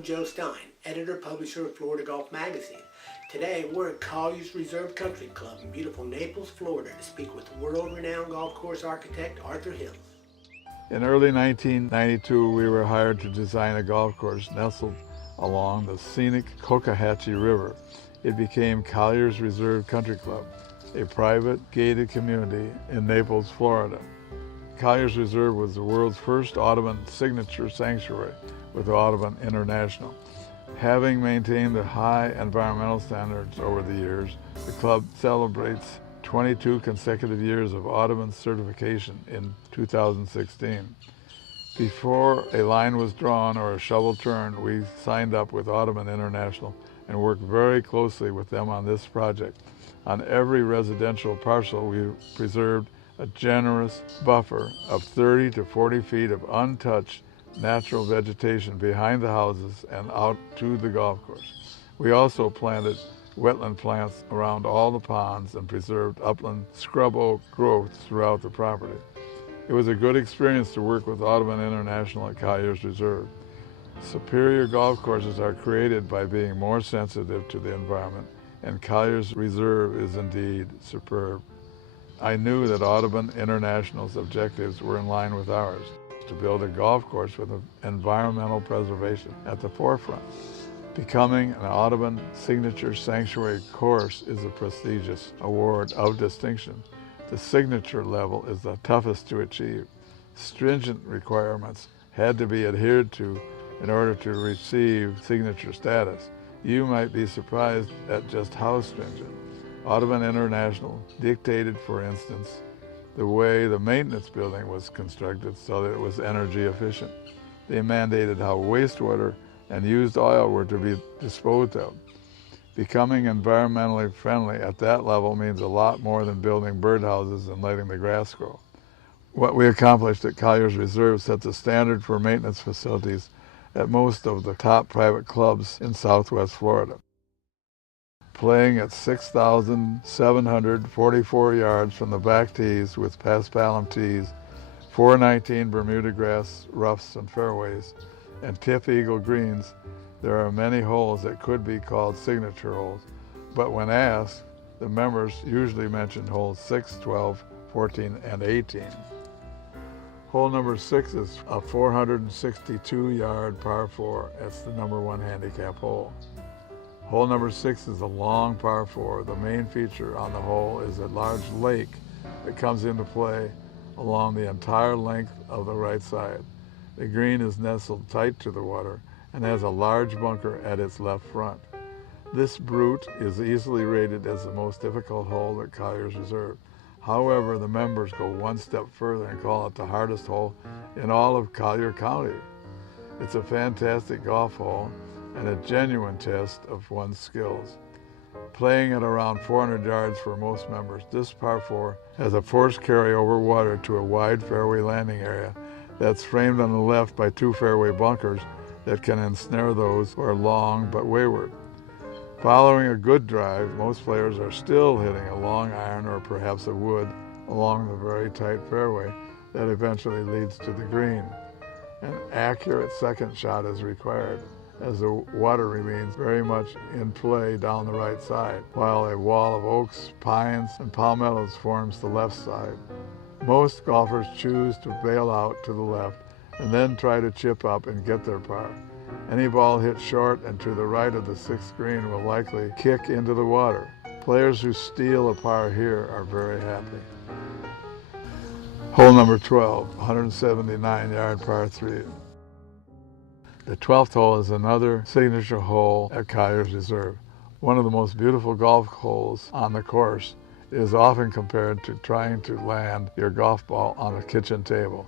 I'm Joe Stein, editor-publisher of Florida Golf Magazine. Today, we're at Collier's Reserve Country Club in beautiful Naples, Florida, to speak with world-renowned golf course architect Arthur Hills. In early 1992, we were hired to design a golf course nestled along the scenic Cocohatchee River. It became Collier's Reserve Country Club, a private, gated community in Naples, Florida. Collier's Reserve was the world's first Audubon signature sanctuary with Audubon International. Having maintained the high environmental standards over the years, the club celebrates 22 consecutive years of Audubon certification in 2016. Before a line was drawn or a shovel turned, we signed up with Audubon International and worked very closely with them on this project. On every residential parcel, we preserved a generous buffer of 30 to 40 feet of untouched natural vegetation behind the houses and out to the golf course. We also planted wetland plants around all the ponds and preserved upland scrub oak growth throughout the property. It was a good experience to work with Audubon International at Collier's Reserve. Superior golf courses are created by being more sensitive to the environment, and Collier's Reserve is indeed superb. I knew that Audubon International's objectives were in line with ours, to build a golf course with environmental preservation at the forefront. Becoming an Audubon Signature Sanctuary course is a prestigious award of distinction. The signature level is the toughest to achieve. Stringent requirements had to be adhered to in order to receive signature status. You might be surprised at just how stringent. Audubon International dictated, for instance, the way the maintenance building was constructed so that it was energy efficient. They mandated how wastewater and used oil were to be disposed of. Becoming environmentally friendly at that level means a lot more than building birdhouses and letting the grass grow. What we accomplished at Collier's Reserve set the standard for maintenance facilities at most of the top private clubs in Southwest Florida. Playing at 6,744 yards from the back tees with paspalum tees, 419 Bermuda grass roughs and fairways, and tip eagle greens, there are many holes that could be called signature holes. But when asked, the members usually mention holes 6, 12, 14, and 18. Hole number 6 is a 462-yard par 4. That's the number 1 handicap hole. Hole number 6 is a long par 4. The main feature on the hole is a large lake that comes into play along the entire length of the right side. The green is nestled tight to the water and has a large bunker at its left front. This brute is easily rated as the most difficult hole at Collier's Reserve. However, the members go one step further and call it the hardest hole in all of Collier County. It's a fantastic golf hole and a genuine test of one's skills. Playing at around 400 yards for most members, this par 4 has a forced carry over water to a wide fairway landing area that's framed on the left by 2 fairway bunkers that can ensnare those who are long but wayward. Following a good drive, most players are still hitting a long iron or perhaps a wood along the very tight fairway that eventually leads to the green. An accurate second shot is required, as the water remains very much in play down the right side, while a wall of oaks, pines, and palmettos forms the left side. Most golfers choose to bail out to the left and then try to chip up and get their par. Any ball hit short and to the right of the 6th green will likely kick into the water. Players who steal a par here are very happy. Hole number 12, 179-yard par 3. The 12th hole is another signature hole at Collier's Reserve. One of the most beautiful golf holes on the course. It is often compared to trying to land your golf ball on a kitchen table.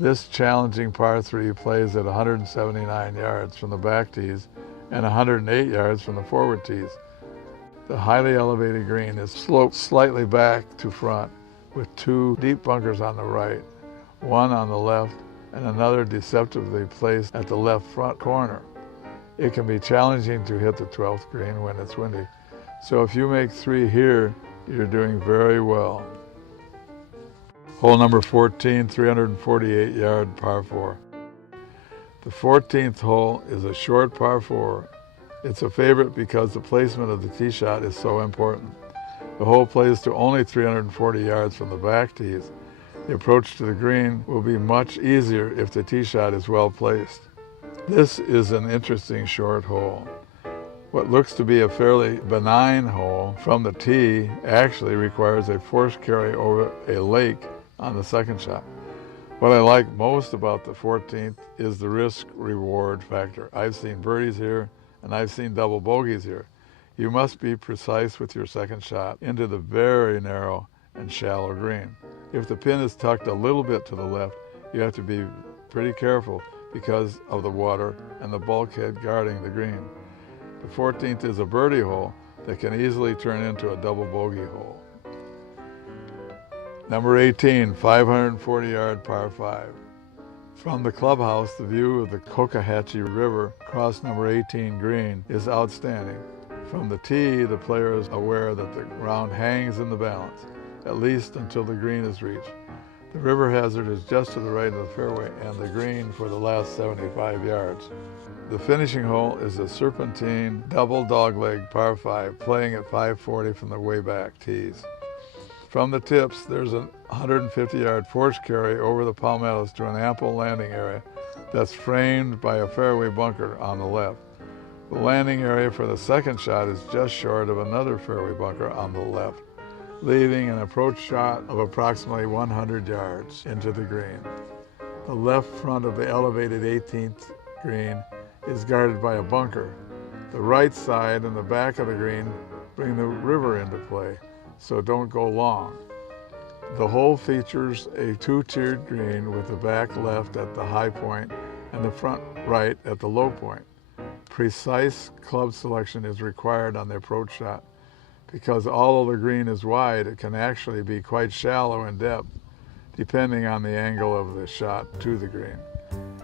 This challenging par 3 plays at 179 yards from the back tees and 108 yards from the forward tees. The highly elevated green is sloped slightly back to front with 2 deep bunkers on the right, one on the left and another deceptively placed at the left front corner. It can be challenging to hit the 12th green when it's windy, so if you make 3 here, you're doing very well. Hole number 14, 348-yard par 4. The 14th hole is a short par 4. It's a favorite because the placement of the tee shot is so important. The hole plays to only 340 yards from the back tees. The approach to the green will be much easier if the tee shot is well placed. This is an interesting short hole. What looks to be a fairly benign hole from the tee actually requires a forced carry over a lake on the second shot. What I like most about the 14th is the risk-reward factor. I've seen birdies here, and I've seen double bogeys here. You must be precise with your second shot into the very narrow and shallow green. If the pin is tucked a little bit to the left, you have to be pretty careful because of the water and the bulkhead guarding the green. The 14th is a birdie hole that can easily turn into a double bogey hole. Number 18, 540-yard par 5. From the clubhouse, the view of the Cocohatchee River across number 18 green is outstanding. From the tee, the player is aware that the ground hangs in the balance, at least until the green is reached. The river hazard is just to the right of the fairway and the green for the last 75 yards. The finishing hole is a serpentine double dogleg par 5, playing at 540 from the way back tees. From the tips, there's a 150-yard forced carry over the palmettos to an ample landing area that's framed by a fairway bunker on the left. The landing area for the second shot is just short of another fairway bunker on the left, leaving an approach shot of approximately 100 yards into the green. The left front of the elevated 18th green is guarded by a bunker. The right side and the back of the green bring the river into play, so don't go long. The hole features a two-tiered green with the back left at the high point and the front right at the low point. Precise club selection is required on the approach shot because although the green is wide, it can actually be quite shallow in depth depending on the angle of the shot to the green.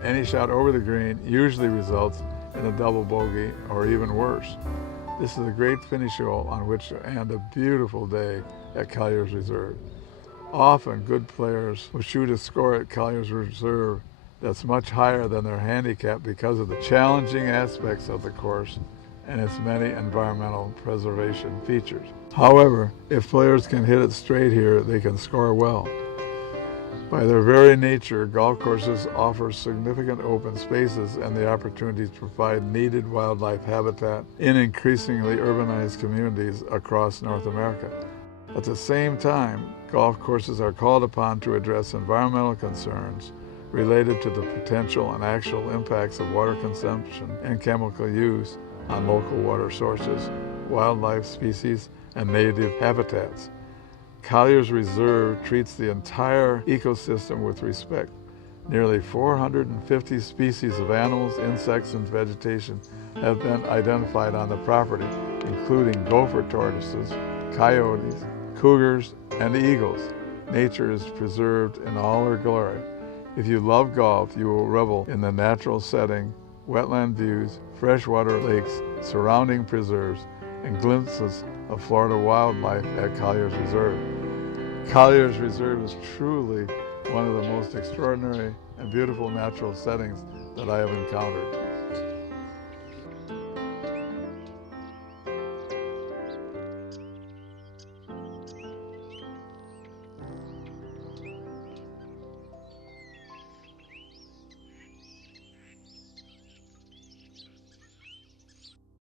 Any shot over the green usually results in a double bogey or even worse. This is a great finish hole on which to end a beautiful day at Collier's Reserve. Often good players will shoot a score at Collier's Reserve that's much higher than their handicap because of the challenging aspects of the course and its many environmental preservation features. However, if players can hit it straight here, they can score well. By their very nature, golf courses offer significant open spaces and the opportunity to provide needed wildlife habitat in increasingly urbanized communities across North America. At the same time, golf courses are called upon to address environmental concerns related to the potential and actual impacts of water consumption and chemical use on local water sources, wildlife species, and native habitats. Collier's Reserve treats the entire ecosystem with respect. Nearly 450 species of animals, insects, and vegetation have been identified on the property, including gopher tortoises, coyotes, cougars, and eagles. Nature is preserved in all her glory. If you love golf, you will revel in the natural setting, wetland views, freshwater lakes, surrounding preserves, and glimpses of Florida wildlife at Collier's Reserve. Collier's Reserve is truly one of the most extraordinary and beautiful natural settings that I have encountered.